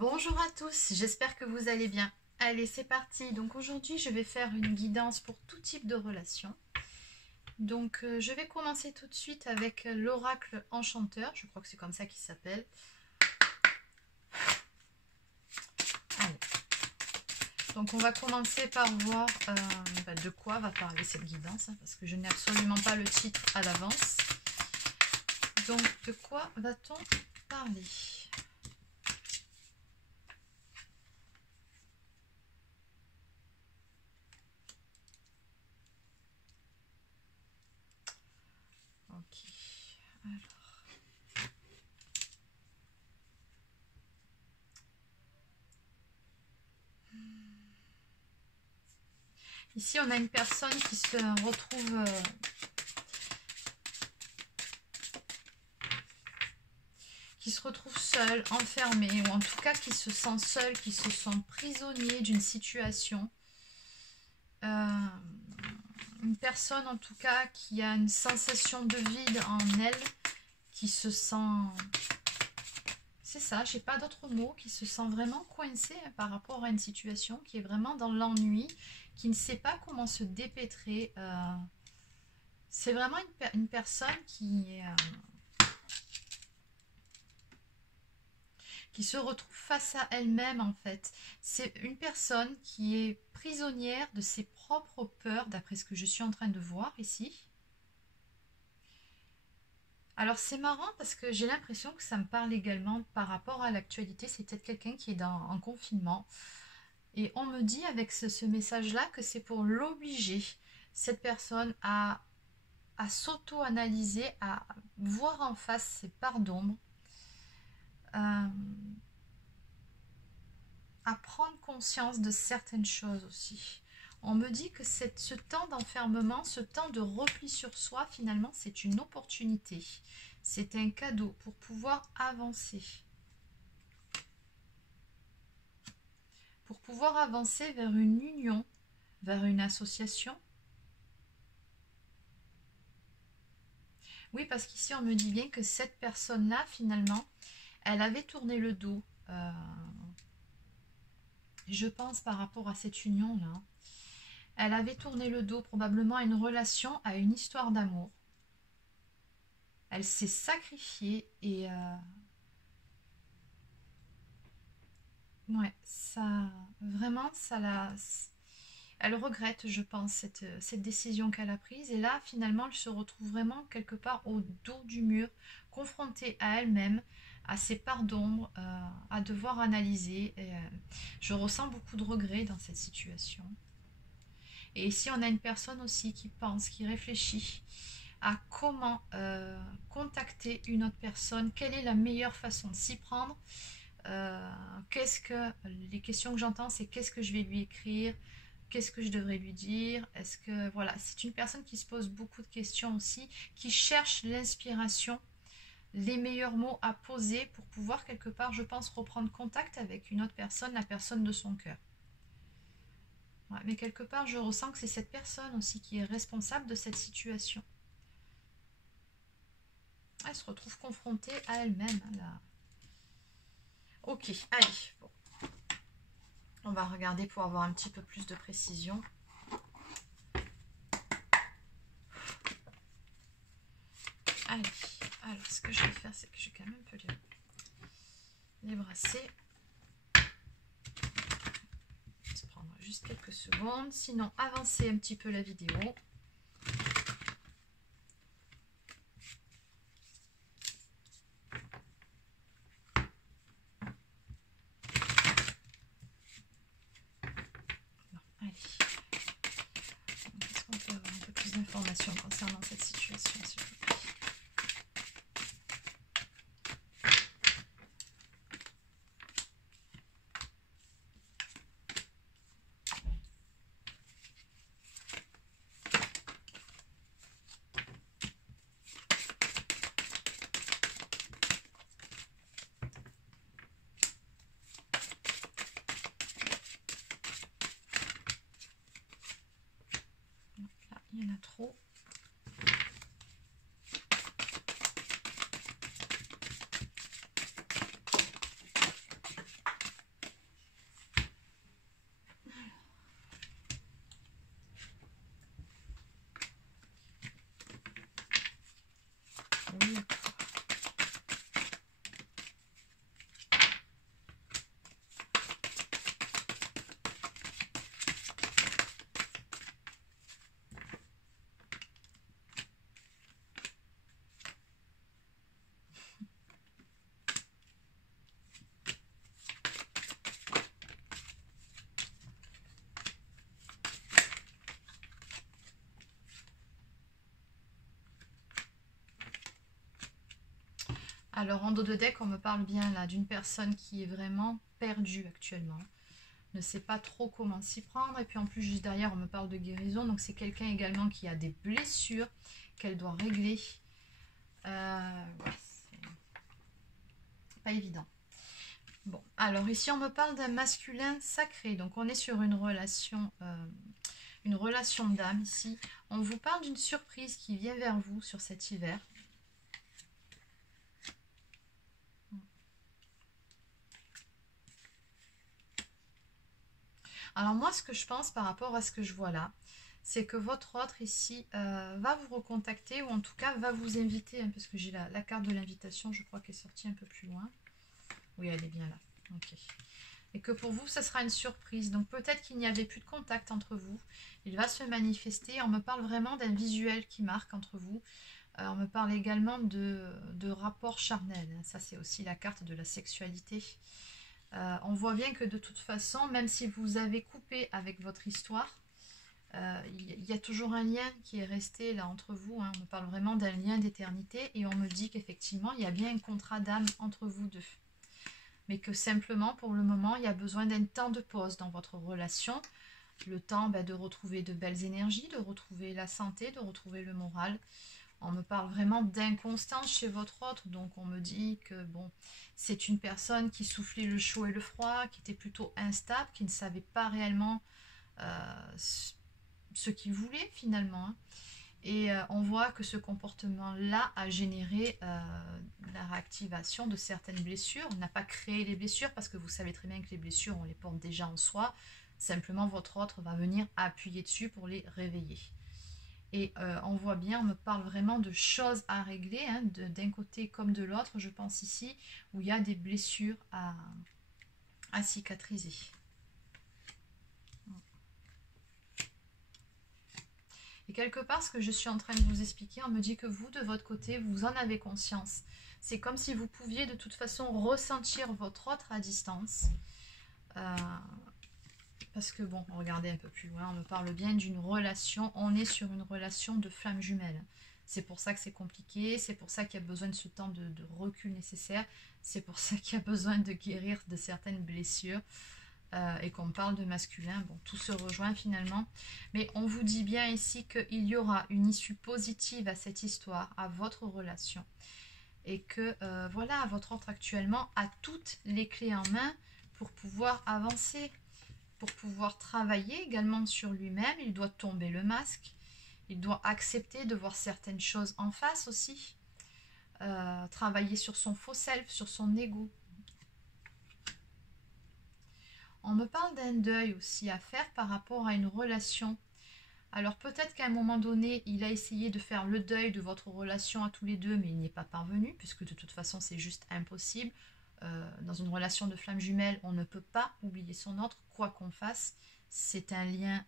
Bonjour à tous, j'espère que vous allez bien. Allez, c'est parti. Donc aujourd'hui, je vais faire une guidance pour tout type de relation. Donc je vais commencer tout de suite avec l'oracle enchanteur. Je crois que c'est comme ça qu'il s'appelle. Allez. Donc on va commencer par voir de quoi va parler cette guidance, hein, parce que je n'ai absolument pas le titre à l'avance. Donc de quoi va-t-on parler ? Ok, alors. Ici, on a une personne qui se retrouve seule, enfermée, ou en tout cas qui se sent seule, qui se sent prisonnier d'une situation. Une personne en tout cas qui a une sensation de vide en elle, qui se sent... C'est ça, j'ai pas d'autre mot, qui se sent vraiment coincée par rapport à une situation, qui est vraiment dans l'ennui, qui ne sait pas comment se dépêtrer. C'est vraiment une personne qui se retrouve face à elle-même en fait. C'est une personne qui est prisonnière de ses propres peurs, d'après ce que je suis en train de voir ici. Alors c'est marrant parce que j'ai l'impression que ça me parle également par rapport à l'actualité. C'est peut-être quelqu'un qui est en confinement. Et on me dit avec ce message-là que c'est pour l'obliger, cette personne, à s'auto-analyser, à voir en face ses parts d'ombre, à prendre conscience de certaines choses aussi. On me dit que ce temps d'enfermement, ce temps de repli sur soi, finalement, c'est une opportunité. C'est un cadeau pour pouvoir avancer. Pour pouvoir avancer vers une union, vers une association. Oui, parce qu'ici, on me dit bien que cette personne-là, finalement, elle avait tourné le dos. Je pense par rapport à cette union-là. Elle avait tourné le dos probablement à une relation, à une histoire d'amour. Elle s'est sacrifiée et... ouais, ça... Vraiment, ça l'a... Elle regrette, je pense, cette décision qu'elle a prise. Et là, finalement, elle se retrouve vraiment quelque part au dos du mur, confrontée à elle-même, à ses parts d'ombre, à devoir analyser. Et, je ressens beaucoup de regrets dans cette situation. Et ici, on a une personne aussi qui pense, qui réfléchit à comment contacter une autre personne, quelle est la meilleure façon de s'y prendre. Les questions que j'entends, c'est qu'est-ce que je vais lui écrire, qu'est-ce que je devrais lui dire, est-ce que voilà, c'est une personne qui se pose beaucoup de questions aussi, qui cherche l'inspiration, les meilleurs mots à poser pour pouvoir quelque part, je pense, reprendre contact avec une autre personne, la personne de son cœur. Ouais, mais quelque part, je ressens que c'est cette personne aussi qui est responsable de cette situation. Elle se retrouve confrontée à elle-même. Là. Ok, allez. Bon. On va regarder pour avoir un petit peu plus de précision. Allez. Alors, ce que je vais faire, c'est que je vais quand même un peu les brasser. Ça prendra juste quelques secondes. Sinon, avancez un petit peu la vidéo. D'informations concernant cette situation, s'il vous plaît. Là, il y en a trop. Alors en dos de deck, on me parle bien là d'une personne qui est vraiment perdue actuellement. Ne sait pas trop comment s'y prendre. Et puis en plus, juste derrière, on me parle de guérison. Donc c'est quelqu'un également qui a des blessures qu'elle doit régler. Ouais, c'est pas évident. Bon, alors ici, on me parle d'un masculin sacré. Donc on est sur une relation d'âme ici. On vous parle d'une surprise qui vient vers vous sur cet hiver. Alors moi, ce que je pense par rapport à ce que je vois là, c'est que votre autre ici va vous recontacter ou en tout cas va vous inviter, hein, parce que j'ai la carte de l'invitation, je crois qu'elle est sortie un peu plus loin. Oui, elle est bien là. Ok. Et que pour vous, ce sera une surprise. Donc peut-être qu'il n'y avait plus de contact entre vous. Il va se manifester. On me parle vraiment d'un visuel qui marque entre vous. On me parle également de rapport charnel. Ça, c'est aussi la carte de la sexualité. On voit bien que de toute façon, même si vous avez coupé avec votre histoire, il y a toujours un lien qui est resté là entre vous. Hein. On me parle vraiment d'un lien d'éternité et on me dit qu'effectivement, il y a bien un contrat d'âme entre vous deux. Mais que simplement, pour le moment, il y a besoin d'un temps de pause dans votre relation. Le temps de retrouver de belles énergies, de retrouver la santé, de retrouver le moral. On me parle vraiment d'inconstance chez votre autre, donc on me dit que bon, c'est une personne qui soufflait le chaud et le froid, qui était plutôt instable, qui ne savait pas réellement ce qu'il voulait finalement. Hein. Et on voit que ce comportement-là a généré la réactivation de certaines blessures. On n'a pas créé les blessures parce que vous savez très bien que les blessures, on les porte déjà en soi. Simplement, votre autre va venir appuyer dessus pour les réveiller. Et on voit bien, on me parle vraiment de choses à régler, hein, d'un côté comme de l'autre, je pense ici, où il y a des blessures à cicatriser. Et quelque part, ce que je suis en train de vous expliquer, on me dit que vous, de votre côté, vous en avez conscience. C'est comme si vous pouviez de toute façon ressentir votre autre à distance. Parce que bon, regardez un peu plus loin, on me parle bien d'une relation, on est sur une relation de flamme jumelle. C'est pour ça que c'est compliqué, c'est pour ça qu'il y a besoin de ce temps de recul nécessaire, c'est pour ça qu'il y a besoin de guérir de certaines blessures. Et qu'on parle de masculin, bon, tout se rejoint finalement. Mais on vous dit bien ici qu'il y aura une issue positive à cette histoire, à votre relation. Et que, voilà, votre autre actuellement a toutes les clés en main pour pouvoir avancer, pour pouvoir travailler également sur lui-même. Il doit tomber le masque, il doit accepter de voir certaines choses en face aussi. Travailler sur son faux self, sur son ego. On me parle d'un deuil aussi à faire par rapport à une relation. Alors peut-être qu'à un moment donné, il a essayé de faire le deuil de votre relation à tous les deux, mais il n'y est pas parvenu, puisque de toute façon c'est juste impossible. Dans une relation de flamme jumelle, on ne peut pas oublier son autre, quoi qu'on fasse. C'est un lien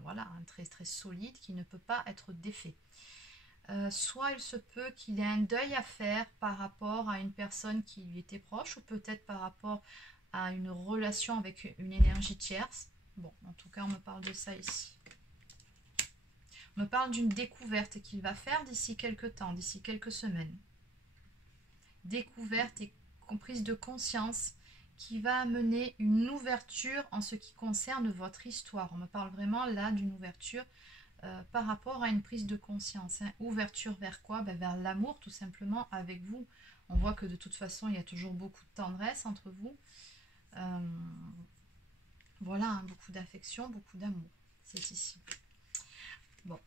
voilà, très, très solide qui ne peut pas être défait. Soit il se peut qu'il ait un deuil à faire par rapport à une personne qui lui était proche, ou peut-être par rapport à une relation avec une énergie tierce. Bon, en tout cas, on me parle de ça ici. On me parle d'une découverte qu'il va faire d'ici quelques temps, d'ici quelques semaines. Découverte et prise de conscience qui va amener une ouverture en ce qui concerne votre histoire. On me parle vraiment là d'une ouverture par rapport à une prise de conscience. Hein. Ouverture vers quoi? Vers l'amour tout simplement avec vous. On voit que de toute façon, il y a toujours beaucoup de tendresse entre vous. Voilà, hein, beaucoup d'affection, beaucoup d'amour. C'est ici. Bon.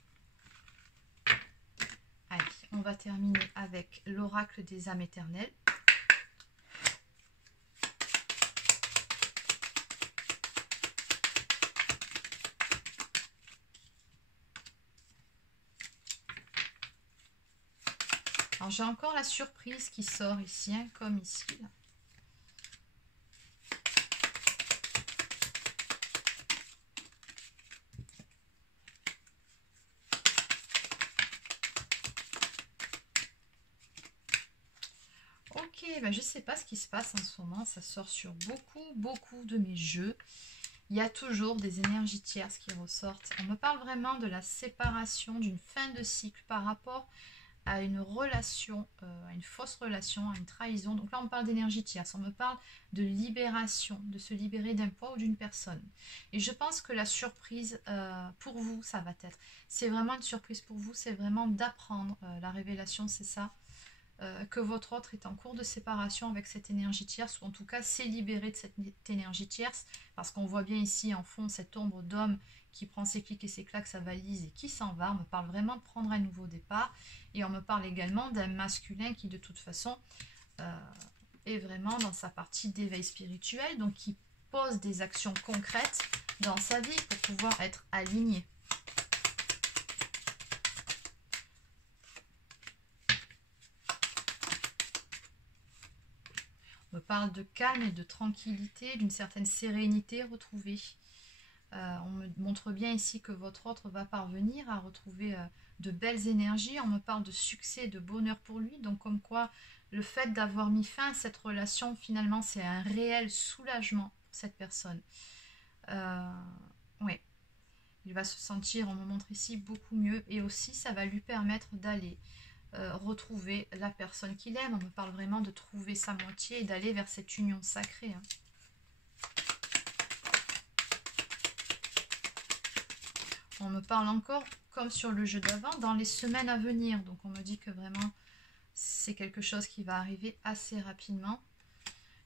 Allez, on va terminer avec l'oracle des âmes éternelles. Alors j'ai encore la surprise qui sort ici, hein, comme ici. Là. Ok, je ne sais pas ce qui se passe en ce moment, ça sort sur beaucoup de mes jeux. Il y a toujours des énergies tierces qui ressortent. On me parle vraiment de la séparation, d'une fin de cycle par rapport à une relation, à une fausse relation, à une trahison. Donc là, on parle d'énergie tierce, on me parle de libération, de se libérer d'un poids ou d'une personne. Et je pense que la surprise pour vous, ça va être, c'est vraiment une surprise pour vous, c'est vraiment d'apprendre, la révélation, c'est ça, que votre autre est en cours de séparation avec cette énergie tierce, ou en tout cas s'est libéré de cette énergie tierce, parce qu'on voit bien ici en fond cette ombre d'homme qui prend ses clics et ses claques, sa valise et qui s'en va. On me parle vraiment de prendre un nouveau départ, et on me parle également d'un masculin qui de toute façon est vraiment dans sa partie d'éveil spirituel, donc qui pose des actions concrètes dans sa vie pour pouvoir être aligné. On me parle de calme et de tranquillité, d'une certaine sérénité retrouvée. On me montre bien ici que votre autre va parvenir à retrouver de belles énergies. On me parle de succès, de bonheur pour lui. Donc comme quoi, le fait d'avoir mis fin à cette relation, finalement, c'est un réel soulagement pour cette personne. Oui, il va se sentir, on me montre ici, beaucoup mieux. Et aussi, ça va lui permettre d'aller retrouver la personne qu'il aime. On me parle vraiment de trouver sa moitié et d'aller vers cette union sacrée. On me parle encore, comme sur le jeu d'avant, dans les semaines à venir. Donc on me dit que vraiment, c'est quelque chose qui va arriver assez rapidement.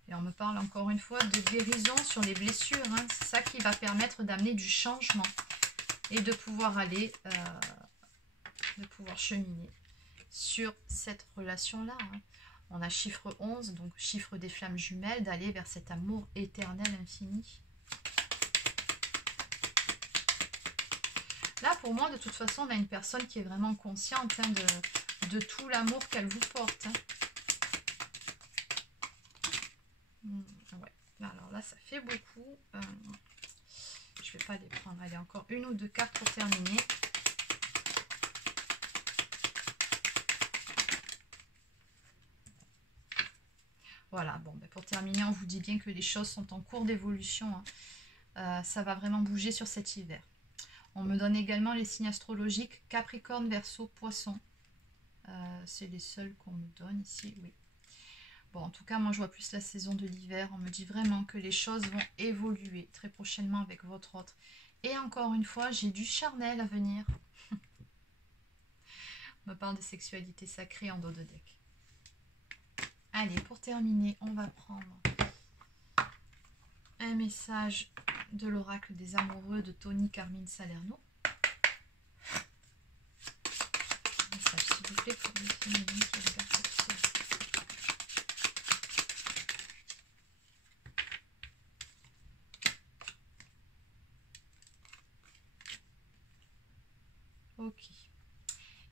Et on me parle encore une fois de guérison sur les blessures. C'est ça qui va permettre d'amener du changement et de pouvoir aller, de pouvoir cheminer sur cette relation-là. On a chiffre 11, donc chiffre des flammes jumelles, d'aller vers cet amour éternel infini. Là, pour moi, de toute façon, on a une personne qui est vraiment consciente de tout l'amour qu'elle vous porte. Ouais. Alors là, ça fait beaucoup. Je ne vais pas les prendre. Allez, encore une ou deux cartes pour terminer. Voilà, bon, ben pour terminer, on vous dit bien que les choses sont en cours d'évolution. Ça va vraiment bouger sur cet hiver. On me donne également les signes astrologiques Capricorne, Verseau, Poisson. C'est les seuls qu'on me donne ici, oui. Bon, en tout cas, moi, je vois plus la saison de l'hiver. On me dit vraiment que les choses vont évoluer très prochainement avec votre autre. Et encore une fois, j'ai du charnel à venir. On me parle de sexualité sacrée en dos de deck. Allez, pour terminer, on va prendre un message de l'oracle des amoureux de Tony Carmine Salerno. Un message, s'il vous plaît, pour les féminines qui regardent cette série. Ok.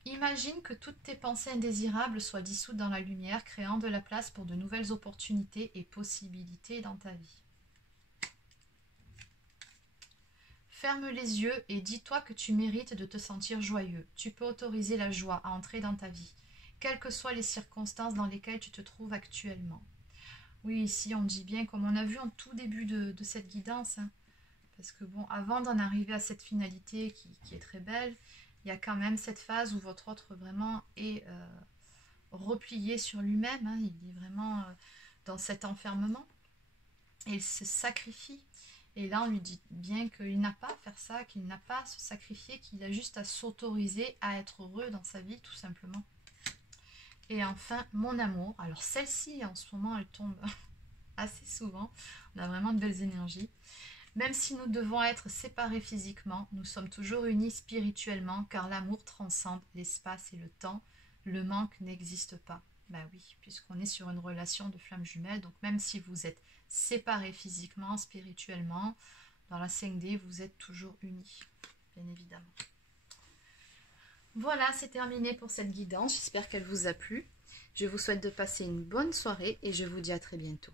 Imagine que toutes tes pensées indésirables soient dissoutes dans la lumière, créant de la place pour de nouvelles opportunités et possibilités dans ta vie. Ferme les yeux et dis-toi que tu mérites de te sentir joyeux. Tu peux autoriser la joie à entrer dans ta vie, quelles que soient les circonstances dans lesquelles tu te trouves actuellement. Oui, ici on dit bien, comme on a vu en tout début de cette guidance, parce que bon, avant d'en arriver à cette finalité qui est très belle, il y a quand même cette phase où votre autre vraiment est replié sur lui-même. Il est vraiment dans cet enfermement. Et il se sacrifie. Et là, on lui dit bien qu'il n'a pas à faire ça, qu'il n'a pas à se sacrifier, qu'il a juste à s'autoriser à être heureux dans sa vie, tout simplement. Et enfin, mon amour. Alors celle-ci, en ce moment, elle tombe assez souvent. On a vraiment de belles énergies. Même si nous devons être séparés physiquement, nous sommes toujours unis spirituellement, car l'amour transcende l'espace et le temps. Le manque n'existe pas. Ben oui, puisqu'on est sur une relation de flammes jumelles, donc même si vous êtes séparés physiquement, spirituellement, dans la 5D, vous êtes toujours unis, bien évidemment. Voilà, c'est terminé pour cette guidance. J'espère qu'elle vous a plu. Je vous souhaite de passer une bonne soirée et je vous dis à très bientôt.